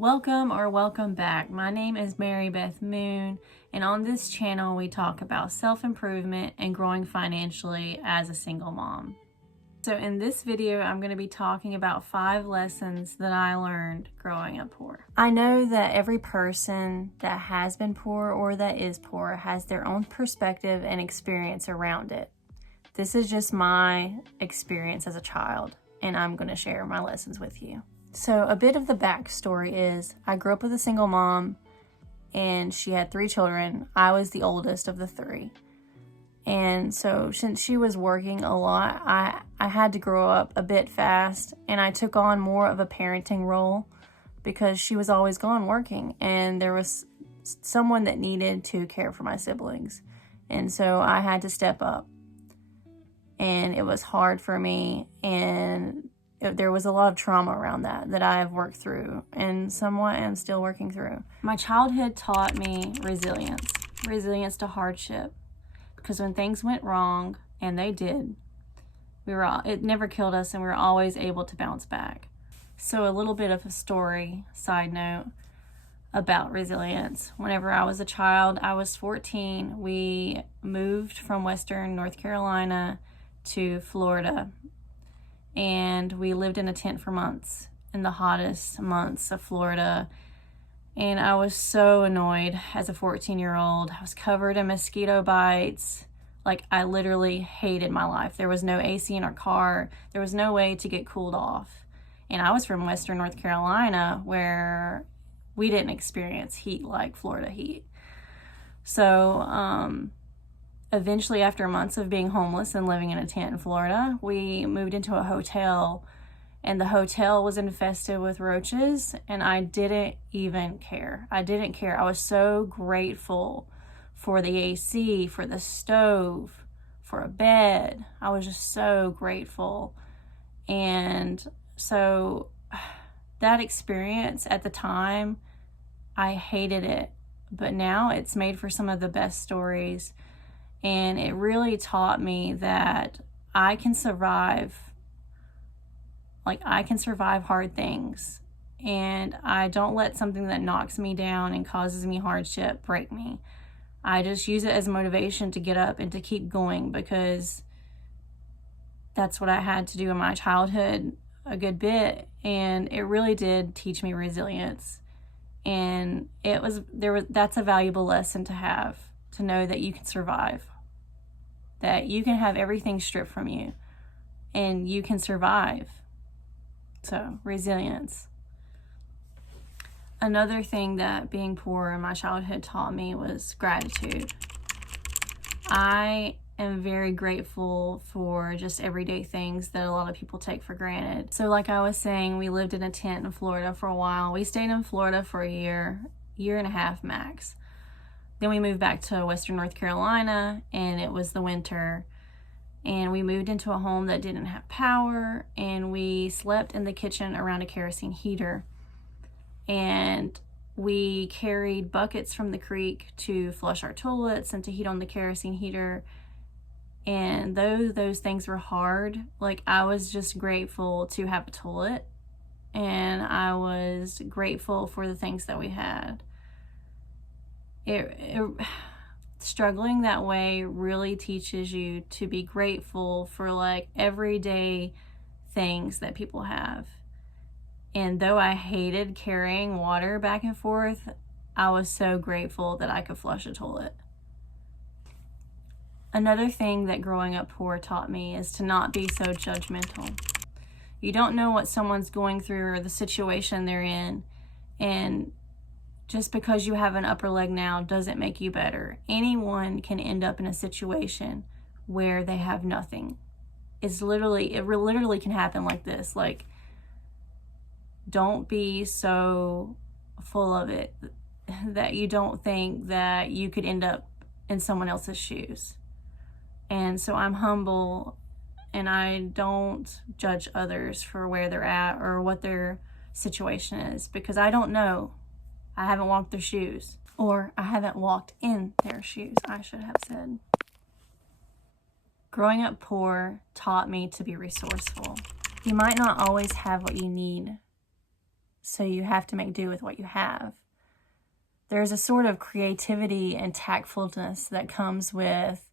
Welcome back. My name is Mary Beth Moon, and on this channel we talk about self-improvement and growing financially as a single mom. So in this video, I'm going to be talking about 5 lessons that I learned growing up poor. I know that every person that has been poor or that is poor has their own perspective and experience around it. This is just my experience as a child, and I'm going to share my lessons with you. So a bit of the backstory is I grew up with a single mom and she had 3 children. I was the oldest of the 3. And so since she was working a lot, I had to grow up a bit fast, and I took on more of a parenting role because she was always gone working and there was someone that needed to care for my siblings. And so I had to step up, and it was hard for me, and there was a lot of trauma around that I have worked through and somewhat am still working through. My childhood taught me resilience to hardship, because when things went wrong, and they did, it never killed us, and we were always able to bounce back. So a little bit of a story, side note, about resilience. Whenever I was a child, I was 14, we moved from Western North Carolina to Florida. And we lived in a tent for months, in the hottest months of Florida. And I was so annoyed as a 14-year-old. I was covered in mosquito bites. Like, I literally hated my life. There was no AC in our car. There was no way to get cooled off. And I was from Western North Carolina, where we didn't experience heat like Florida heat. So, eventually, after months of being homeless and living in a tent in Florida, we moved into a hotel, and the hotel was infested with roaches, and I didn't even care. I was so grateful for the AC, for the stove, for a bed. I was just so grateful. And so that experience at the time, I hated it. But now it's made for some of the best stories. And it really taught me that I can survive hard things. And I don't let something that knocks me down and causes me hardship break me. I just use it as motivation to get up and to keep going, because that's what I had to do in my childhood a good bit. And it really did teach me resilience. And that's a valuable lesson to have, to know that you can survive, that you can have everything stripped from you and you can survive. So, resilience. Another thing that being poor in my childhood taught me was gratitude. I am very grateful for just everyday things that a lot of people take for granted. So like I was saying, we lived in a tent in Florida for a while. We stayed in Florida for a year and a half max. Then we moved back to Western North Carolina, and it was the winter, and we moved into a home that didn't have power, and we slept in the kitchen around a kerosene heater, and we carried buckets from the creek to flush our toilets and to heat on the kerosene heater. And though those things were hard, like, I was just grateful to have a toilet, and I was grateful for the things that we had. Struggling that way really teaches you to be grateful for like everyday things that people have. And though I hated carrying water back and forth, I was so grateful that I could flush a toilet. Another thing that growing up poor taught me is to not be so judgmental. You don't know what someone's going through or the situation they're in, and just because you have an upper leg now doesn't make you better. Anyone can end up in a situation where they have nothing. It literally can happen like this. Like, don't be so full of it that you don't think that you could end up in someone else's shoes. And so I'm humble, and I don't judge others for where they're at or what their situation is, because I don't know. I haven't walked their shoes, or I haven't walked in their shoes, I should have said. Growing up poor taught me to be resourceful. You might not always have what you need, so you have to make do with what you have. There's a sort of creativity and tactfulness that comes with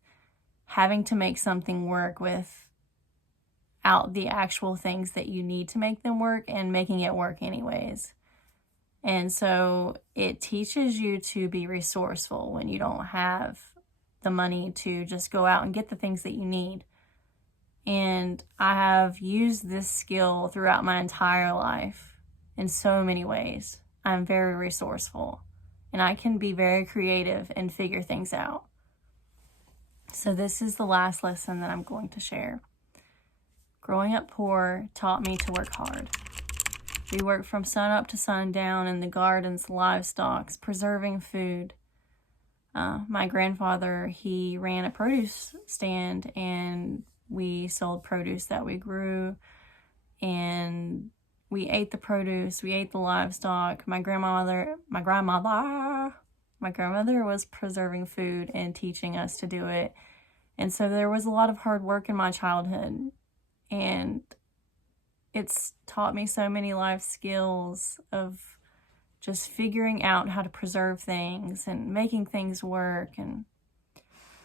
having to make something work without the actual things that you need to make them work and making it work anyways. And so it teaches you to be resourceful when you don't have the money to just go out and get the things that you need. And I have used this skill throughout my entire life in so many ways. I'm very resourceful and I can be very creative and figure things out. So this is the last lesson that I'm going to share. Growing up poor taught me to work hard. We worked from sun up to sundown in the gardens, livestock, preserving food. My grandfather, he ran a produce stand and we sold produce that we grew, and we ate the produce, we ate the livestock. My grandmother was preserving food and teaching us to do it. And so there was a lot of hard work in my childhood, and it's taught me so many life skills of just figuring out how to preserve things and making things work. And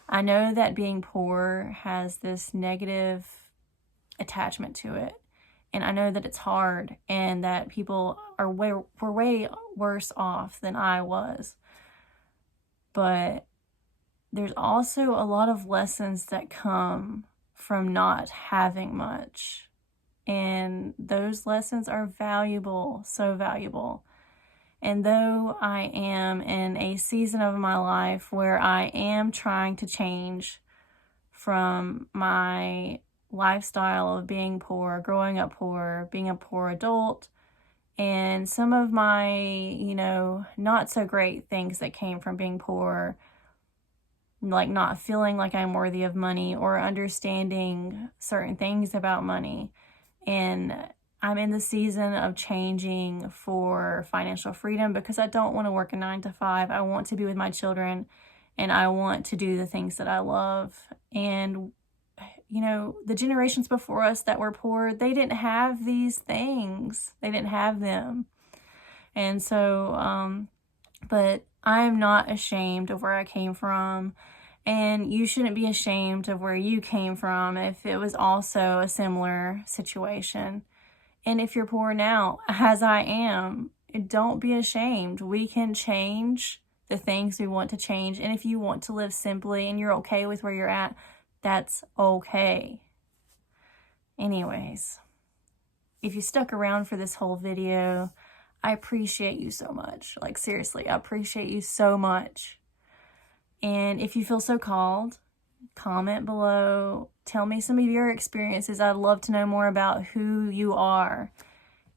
I know that being poor has this negative attachment to it. And I know that it's hard and that people were way worse off than I was. But there's also a lot of lessons that come from not having much. And those lessons are valuable, so valuable. And though I am in a season of my life where I am trying to change from my lifestyle of being poor, growing up poor, being a poor adult, and some of my, not so great things that came from being poor, like not feeling like I'm worthy of money or understanding certain things about money. And I'm in the season of changing for financial freedom because I don't want to work a 9-to-5. I want to be with my children and I want to do the things that I love. And, the generations before us that were poor, they didn't have these things. They didn't have them. And so, but I'm not ashamed of where I came from. And you shouldn't be ashamed of where you came from if it was also a similar situation. And if you're poor now, as I am, don't be ashamed. We can change the things we want to change. And if you want to live simply and you're okay with where you're at, that's okay. Anyways, if you stuck around for this whole video, I appreciate you so much. Like, seriously, I appreciate you so much. And if you feel so called, comment below. Tell me some of your experiences. I'd love to know more about who you are.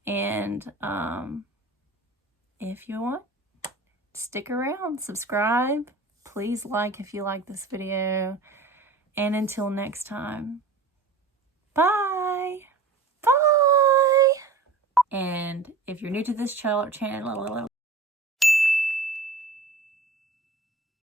And if you want, stick around, subscribe. Please like if you like this video. And until next time, bye. Bye. And if you're new to this channel,